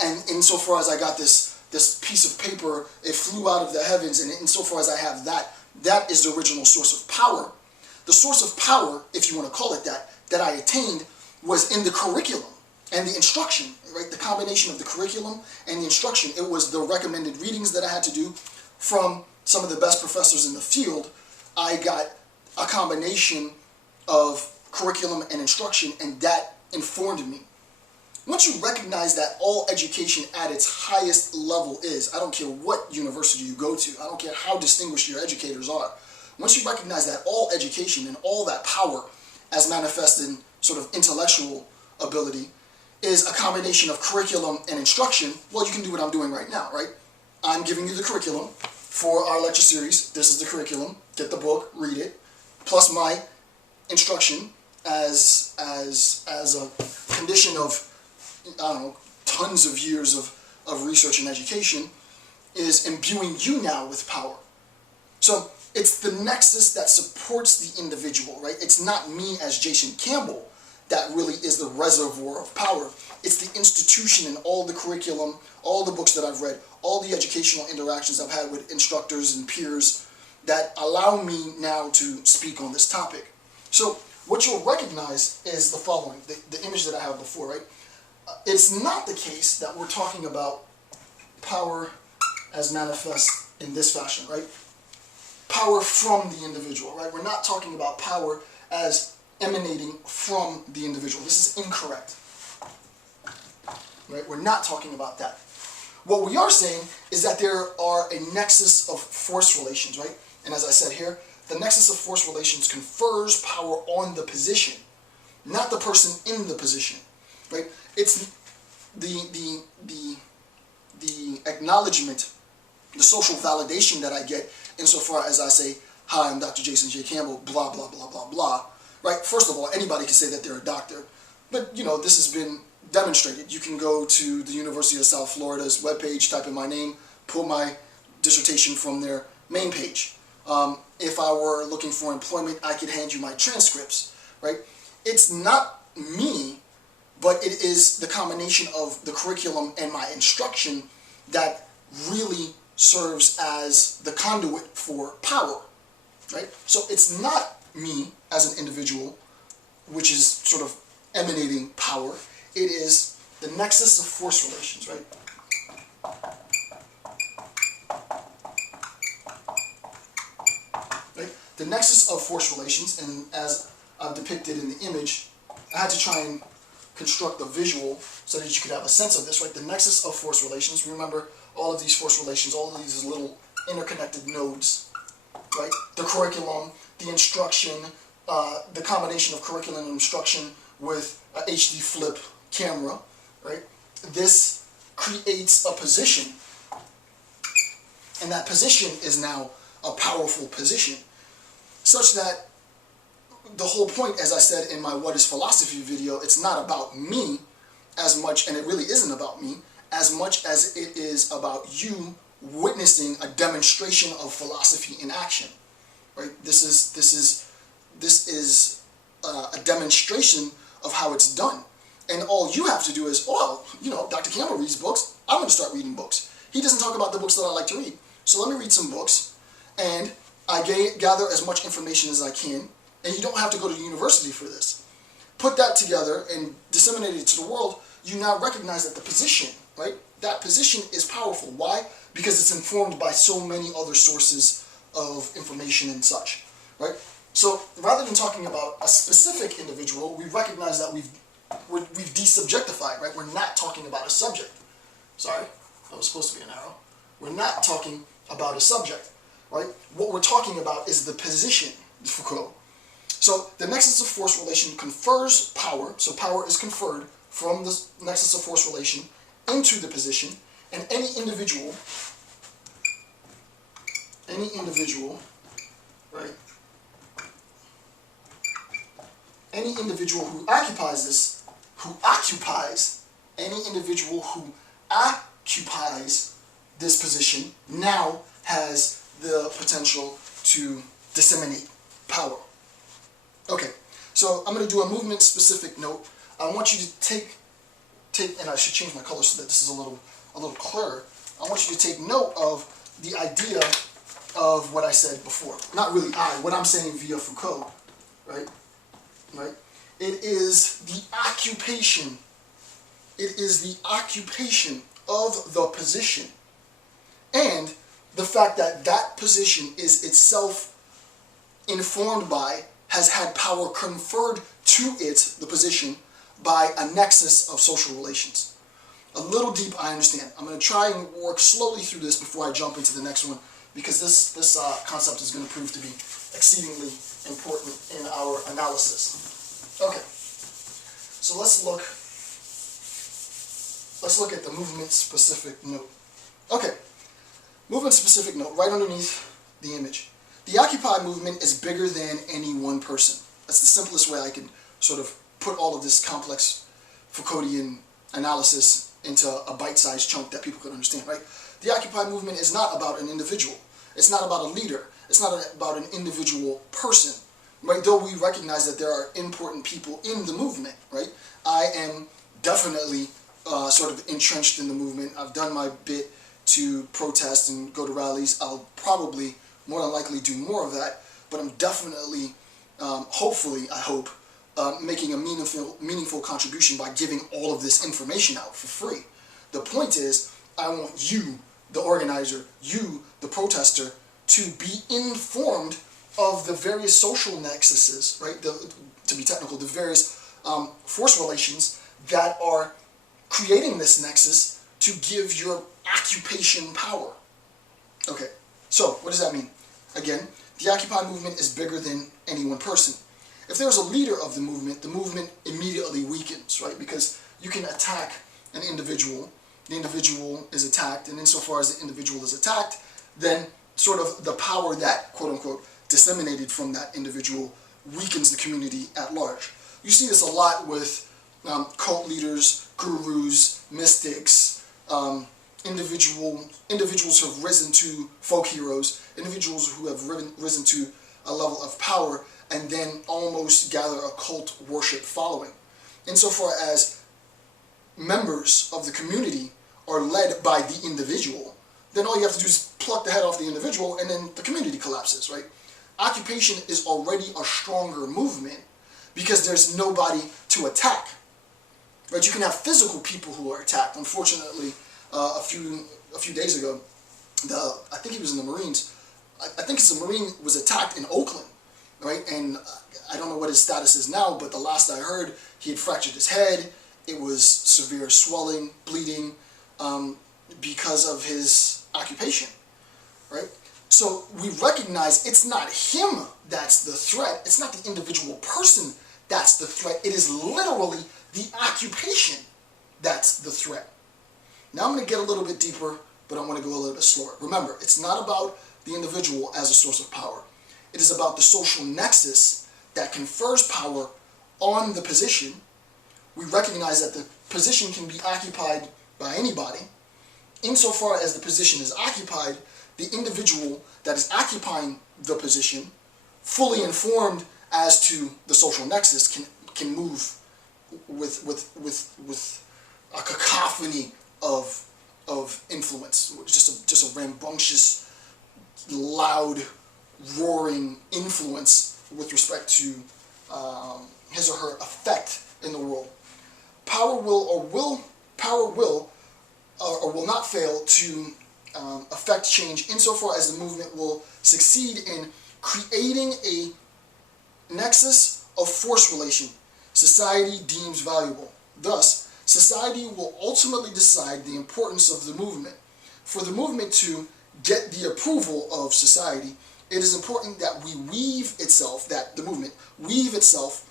And insofar as I got this piece of paper, it flew out of the heavens, and insofar as I have that, that is the original source of power. The source of power, if you want to call it that I attained was in the curriculum and the instruction, right? The combination of the curriculum and the instruction. It was the recommended readings that I had to do from some of the best professors in the field. I got a combination of curriculum and instruction, and that informed me. Once you recognize that all education at its highest level is, I don't care what university you go to, I don't care how distinguished your educators are, once you recognize that all education and all that power as manifested in sort of intellectual ability is a combination of curriculum and instruction, well, you can do what I'm doing right now, right? I'm giving you the curriculum for our lecture series. This is the curriculum. Get the book, read it, plus my instruction as a condition of, I don't know, tons of years of research and education is imbuing you now with power. So it's the nexus that supports the individual, right? It's not me as Jason Campbell that really is the reservoir of power. It's the institution and all the curriculum, all the books that I've read, all the educational interactions I've had with instructors and peers that allow me now to speak on this topic. So what you'll recognize is the following, the image that I have before, right? It's not the case that we're talking about power as manifest in this fashion, right? Power from the individual, right? We're not talking about power as emanating from the individual. This is incorrect, right? We're not talking about that. What we are saying is that there are a nexus of force relations, right? And as I said here, the nexus of force relations confers power on the position, not the person in the position, right? It's the acknowledgement, the social validation that I get insofar as I say, hi, I'm Dr. Jason J. Campbell, blah, blah, blah, blah, blah, right? First of all, anybody can say that they're a doctor, but, you know, this has been demonstrated. You can go to the University of South Florida's webpage, type in my name, pull my dissertation from their main page. If I were looking for employment, I could hand you my transcripts, right? It's not me, but it is the combination of the curriculum and my instruction that really serves as the conduit for power, right? So it's not me as an individual, which is sort of emanating power. It is the nexus of force relations, right? Right? The nexus of force relations, and as I've depicted in the image, I had to try and construct a visual so that you could have a sense of this, right? The nexus of force relations. Remember all of these force relations, all of these little interconnected nodes, right? The curriculum, the instruction, the combination of curriculum and instruction with a HD flip camera, right? This creates a position, and that position is now a powerful position, such that the whole point, as I said in my What is Philosophy video, it's not about me as much, and it really isn't about me, as much as it is about you witnessing a demonstration of philosophy in action, right? This is a demonstration of how it's done. And all you have to do is, well, you know, Dr. Campbell reads books, I'm going to start reading books. He doesn't talk about the books that I like to read. So let me read some books, and I gather as much information as I can, and you don't have to go to university for this. Put that together and disseminate it to the world, you now recognize that the position, right, that position is powerful. Why? Because it's informed by so many other sources of information and such, right? So rather than talking about a specific individual, we recognize that we've desubjectified, right? We're not talking about a subject. Sorry, that was supposed to be an arrow. We're not talking about a subject, right? What we're talking about is the position, Foucault. So the nexus of force relation confers power, so power is conferred from the nexus of force relation into the position, and any individual, right? Any individual who occupies this, any individual who occupies this position now has the potential to disseminate power. Okay, so I'm going to do a movement-specific note. I want you to take, and I should change my color so that this is a little clearer. I want you to take note of the idea of what I said before. Not really what I'm saying via Foucault, right? Right? It is the occupation. It is the occupation of the position, and the fact that that position is itself informed by, has had power conferred to it, the position, by a nexus of social relations. A little deep, I understand. I'm going to try and work slowly through this before I jump into the next one, because this concept is going to prove to be exceedingly important in our analysis. Okay, so let's look at the movement-specific note. Okay, movement-specific note, right underneath the image. The Occupy movement is bigger than any one person. That's the simplest way I can sort of put all of this complex Foucauldian analysis into a bite-sized chunk that people can understand, right? The Occupy movement is not about an individual. It's not about a leader. It's not about an individual person, right? Though we recognize that there are important people in the movement, right? I am definitely sort of entrenched in the movement. I've done my bit to protest and go to rallies. I'll probably, more than likely, do more of that, but I'm definitely, hopefully, I hope, making a meaningful contribution by giving all of this information out for free. The point is, I want you, the organizer, you, the protester, to be informed of the various social nexuses, right? To be technical, the various force relations that are creating this nexus to give your occupation power. Okay, so what does that mean? Again, the Occupy movement is bigger than any one person. If there's a leader of the movement immediately weakens, right? Because you can attack an individual, the individual is attacked, and insofar as the individual is attacked, then sort of the power that, quote-unquote, disseminated from that individual weakens the community at large. You see this a lot with cult leaders, gurus, mystics, individuals who have risen to folk heroes, individuals who have risen to a level of power, and then almost gather a cult worship following. Insofar as members of the community are led by the individual, then all you have to do is pluck the head off the individual, and then the community collapses, right? Occupation is already a stronger movement because there's nobody to attack, right? You can have physical people who are attacked. Unfortunately, a few days ago, I think he was in the Marines. I think it's a Marine was attacked in Oakland, right? And I don't know what his status is now, but the last I heard, he had fractured his head. It was severe swelling, bleeding, because of his occupation, right? So we recognize it's not him that's the threat. It's not the individual person that's the threat. It is literally the occupation that's the threat. Now I'm going to get a little bit deeper, but I want to go a little bit slower. Remember, it's not about the individual as a source of power. It is about the social nexus that confers power on the position. We recognize that the position can be occupied by anybody. Insofar as the position is occupied, the individual that is occupying the position, fully informed as to the social nexus, can move with a cacophony of influence, just a rambunctious, loud, roaring influence with respect to his or her effect in the world. Power will not fail to affect change insofar as the movement will succeed in creating a nexus of force relation society deems valuable. Thus, society will ultimately decide the importance of the movement. For the movement to get the approval of society, it is important that the movement weave itself,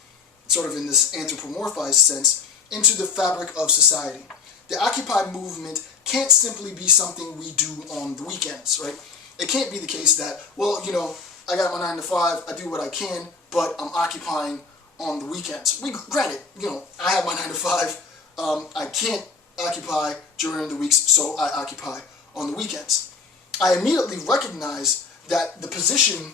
sort of in this anthropomorphized sense, into the fabric of society. The Occupy movement can't simply be something we do on the weekends, right? It can't be the case that, well, I got my 9 to 5, I do what I can, but I'm occupying on the weekends. Granted, I have my 9 to 5, I can't occupy during the weeks, so I occupy on the weekends. I immediately recognize that the position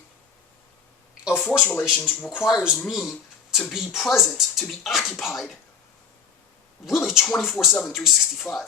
of force relations requires me to be present, to be occupied really 24/7, 365.